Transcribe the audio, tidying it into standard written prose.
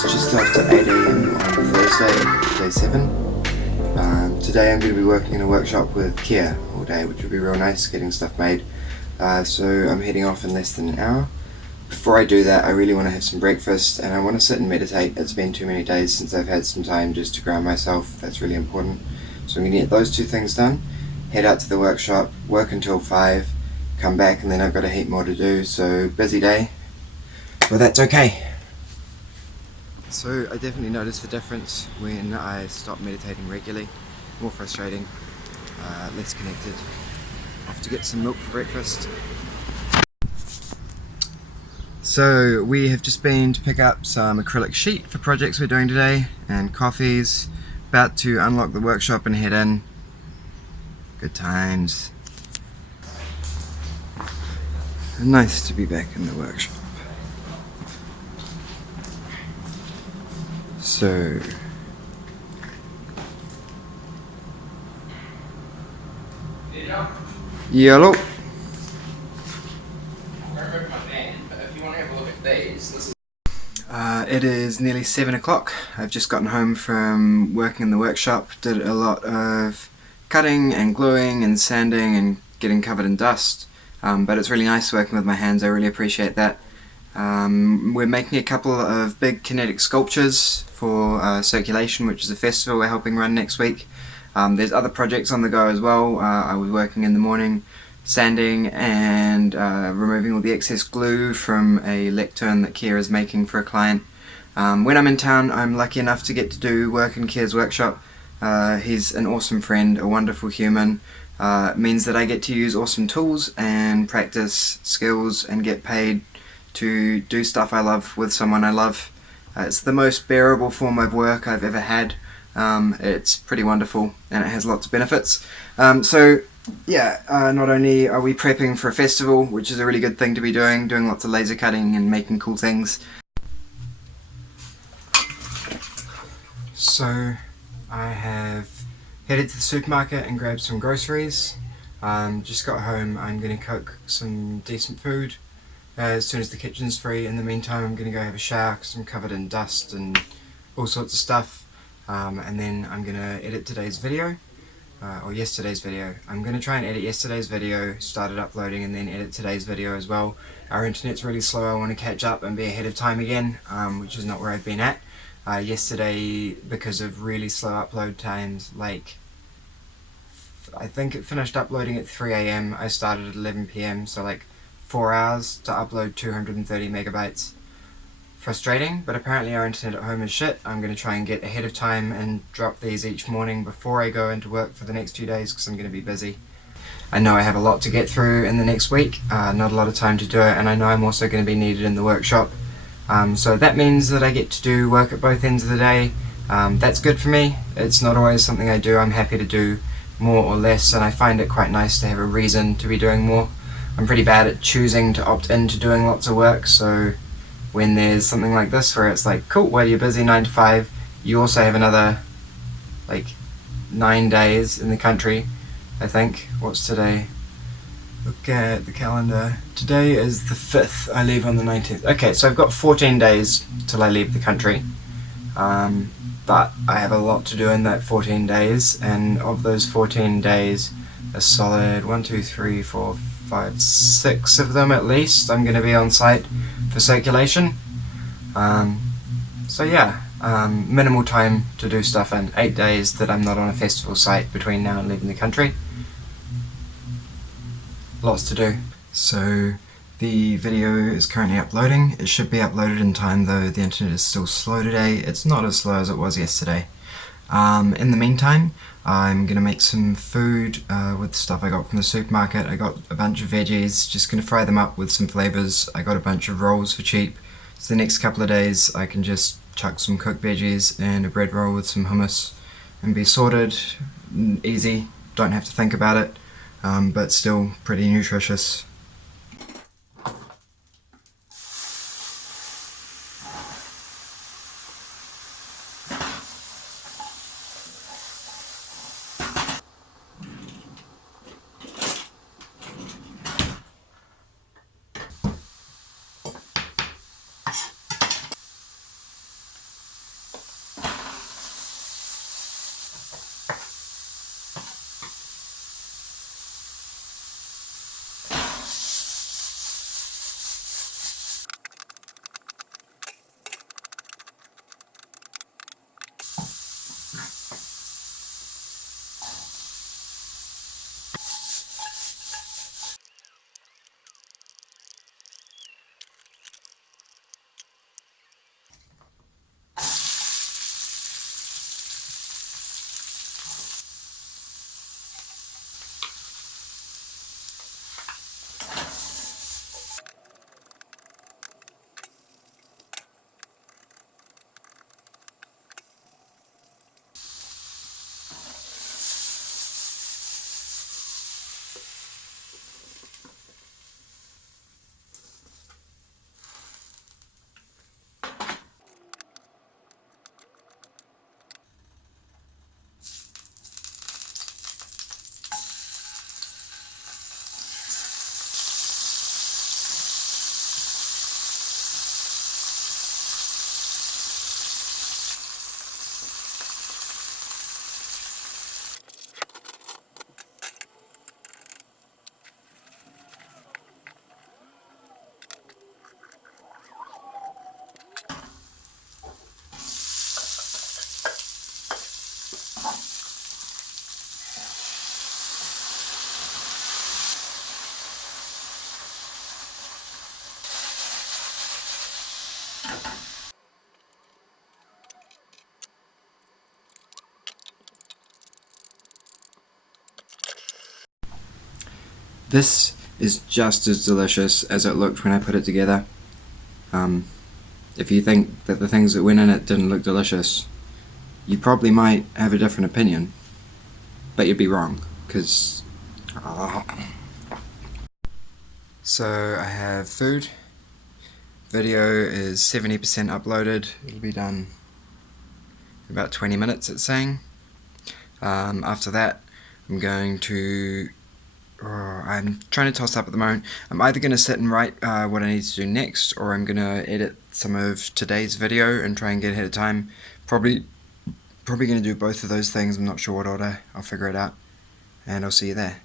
It's just after 8 AM on Thursday, day 7. Today I'm going to be working in a workshop with Kia all day, which will be real nice, getting stuff made. So I'm heading off in less than an hour. Before I do that, I really want to have some breakfast and I want to sit and meditate. It's been too many days since I've had some time just to ground myself. That's really important. So I'm going to get those two things done, head out to the workshop, work until 5, come back, and then I've got a heap more to do. So busy day, but that's okay. So I definitely noticed the difference when I stopped meditating regularly. More frustrating, less connected. Off to get some milk for breakfast. So we have just been to pick up some acrylic sheet for projects we're doing today, and coffees. About to unlock the workshop and head in. Good times. Nice to be back in the workshop. So yellow. It is nearly 7 o'clock. I've just gotten home from working in the workshop. Did a lot of cutting and gluing and sanding and getting covered in dust. But it's really nice working with my hands. I really appreciate that. We're making a couple of big kinetic sculptures for Circulation, which is a festival we're helping run next week. There's other projects on the go as well. I was working in the morning, sanding and removing all the excess glue from a lectern that Kia is making for a client. When I'm in town, I'm lucky enough to get to do work in Kia's workshop. He's an awesome friend, a wonderful human. It means that I get to use awesome tools and practice skills and get paid to do stuff I love with someone I love. It's the most bearable form of work I've ever had. It's pretty wonderful and it has lots of benefits. So yeah, not only are we prepping for a festival, which is a really good thing to be doing lots of laser cutting and making cool things. So I have headed to the supermarket and grabbed some groceries. Just got home. I'm going to cook some decent food as soon as the kitchen's free. In the meantime, I'm going to go have a shower because I'm covered in dust and all sorts of stuff. And then I'm going to edit today's video, or yesterday's video. I'm going to try and edit yesterday's video, start it uploading, and then edit today's video as well. Our internet's really slow. I want to catch up and be ahead of time again, which is not where I've been at. Yesterday, because of really slow upload times, like I think it finished uploading at 3 AM, I started at 11 PM, so like 4 hours to upload 230 megabytes. Frustrating, but apparently our internet at home is shit. I'm going to try and get ahead of time and drop these each morning before I go into work for the next 2 days because I'm going to be busy. I know I have a lot to get through in the next week, not a lot of time to do it, and I know I'm also going to be needed in the workshop. So that means that I get to do work at both ends of the day. That's good for me. It's not always something I do. I'm happy to do more or less, and I find it quite nice to have a reason to be doing more. I'm pretty bad at choosing to opt into doing lots of work, so when there's something like this where it's like, cool, well you're busy 9 to 5, you also have another like 9 days in the country, I think. What's today? Look at the calendar. Today is the 5th, I leave on the 19th. Okay, so I've got 14 days till I leave the country. But I have a lot to do in that 14 days, and of those 14 days, a solid 1, 2, 3, 4, 5, 6 of them at least, I'm going to be on site for Circulation. So yeah, minimal time to do stuff in 8 days that I'm not on a festival site between now and leaving the country. Lots to do. So the video is currently uploading. It should be uploaded in time though. The internet is still slow today. It's not as slow as it was yesterday. In the meantime, I'm going to make some food with stuff I got from the supermarket. I got a bunch of veggies, just going to fry them up with some flavours. I got a bunch of rolls for cheap. So the next couple of days I can just chuck some cooked veggies and a bread roll with some hummus and be sorted, easy, don't have to think about it, but still pretty nutritious. This is just as delicious as it looked when I put it together. If you think that the things that went in it didn't look delicious, you probably might have a different opinion, but you'd be wrong, because... So I have food. Video is 70% uploaded. It'll be done in about 20 minutes, it's saying. After that, I'm going to... I'm trying to toss up at the moment. I'm either going to sit and write what I need to do next, or I'm going to edit some of today's video and try and get ahead of time. Probably going to do both of those things. I'm not sure what order. I'll figure it out, and I'll see you there.